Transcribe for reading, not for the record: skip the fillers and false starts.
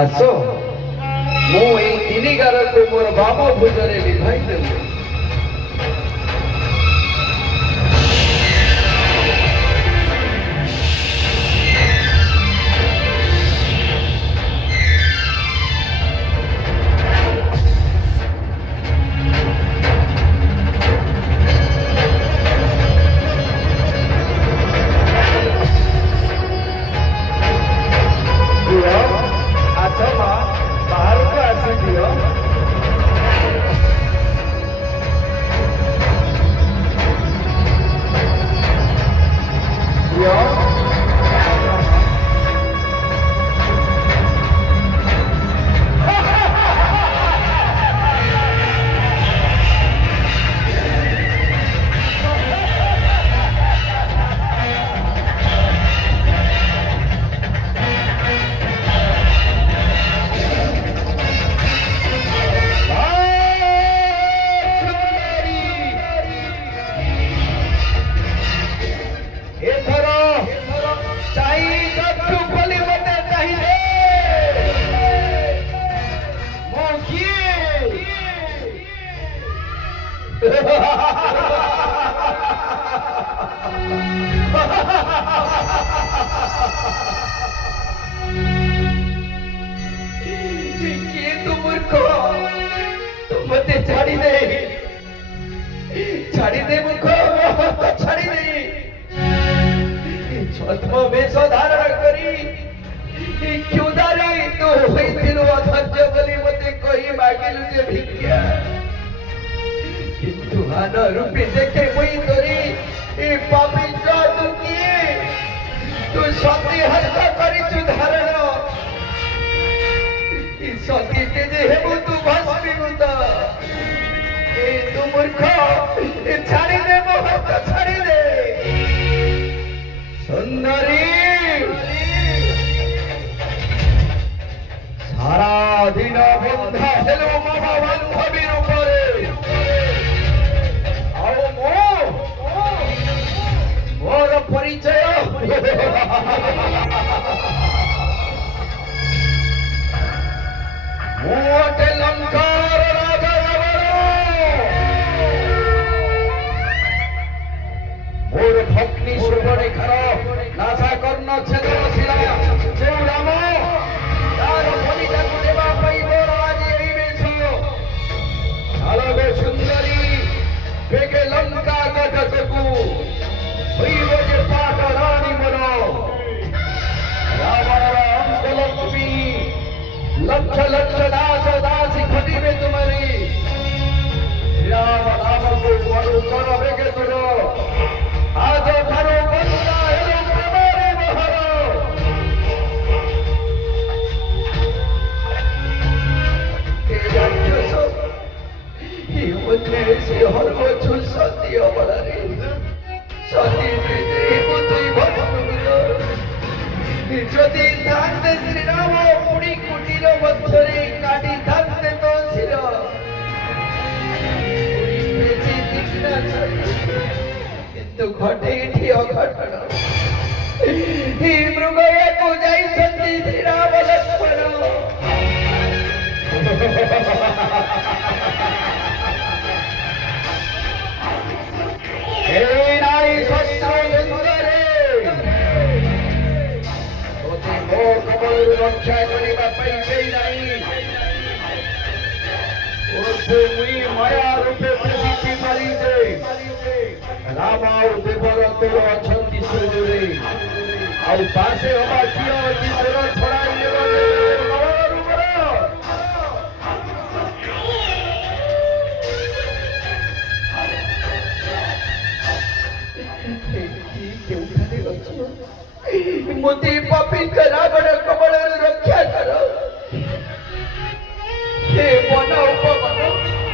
ଆସ ମୁଁ ଏଇ ତିନି ଗାରକୁ ମୋର ବାମ ଭୁଜରେ ଲିଭାଇ ଦେଲି। छाड़ी दे मुख छाड़ी दे छद्म वेश धारण करी क्यों दारी तू होइथिलु अधर्य बोली मते कहि मागिलु जे भिक्षा किंतु हान रूपी देखे होई तोरी ए पवित्र तू किए तू सती हस्त करिचु धारण ई सती के जे हेबु तू भस्मीभूत ए तू मूर्ख छाड़ी दे मो हाथ छाड़ी दे सुंदरी सारा दिन बंधा हेलो मो बांधवी रूपरे आओ मोर परिचय मोटे लंकार राजा मोर भक्ति सुवर्णेखर नासा कर्ण छेदन शिला जो राम तार बलिदान देवा पाई मोर आज एई बेश आलोके सुंदरी बेगे लंका गजकु होइब जे पाट रानी मोर रावणर अंक लक्ष्मी लक्ष लक्ष दास दासी खटिबे तुम्हारी राम राम को मरु कर बेगे तुरो आज थारो बंदा हेलो प्रेमरे मोहर के राक्षस ही मते से हरव छु सती अबलारे सती दे मुतई भस्मिलो যদি থাকতে শ্রীরাম পুরী কুটির মধ্যরে কাটি থাকতে তো ছিল কিন্তু ঘটে এটি অঘটন এই মৃগয়াକୁ ଯାଇଛନ୍ତି ଶ୍ରୀରାମ ଲକ୍ଷ୍ମଣ এই নাই শস্য সুন্দরে ମୋ କବଳରୁ ରକ୍ଷା କରିବା ପାଇଁ କେହି ନାହିଁ ମୁଇଁ ମାୟା ରୂପେ ପ୍ରେମିକି ମାରିଛେ ରାମ ଆଉ ଦେବର ତୋର ଅଛନ୍ତି ସୂର୍ଯ୍ୟରେ ଆଉ ପାଶେ ହବା କିଏ ଅଛି ତୋର ଛଡ଼ାଇ ନେବ କେଉଁଠାରେ ଅଛି ମୋତେ ପବିତ୍ର ରାବଣ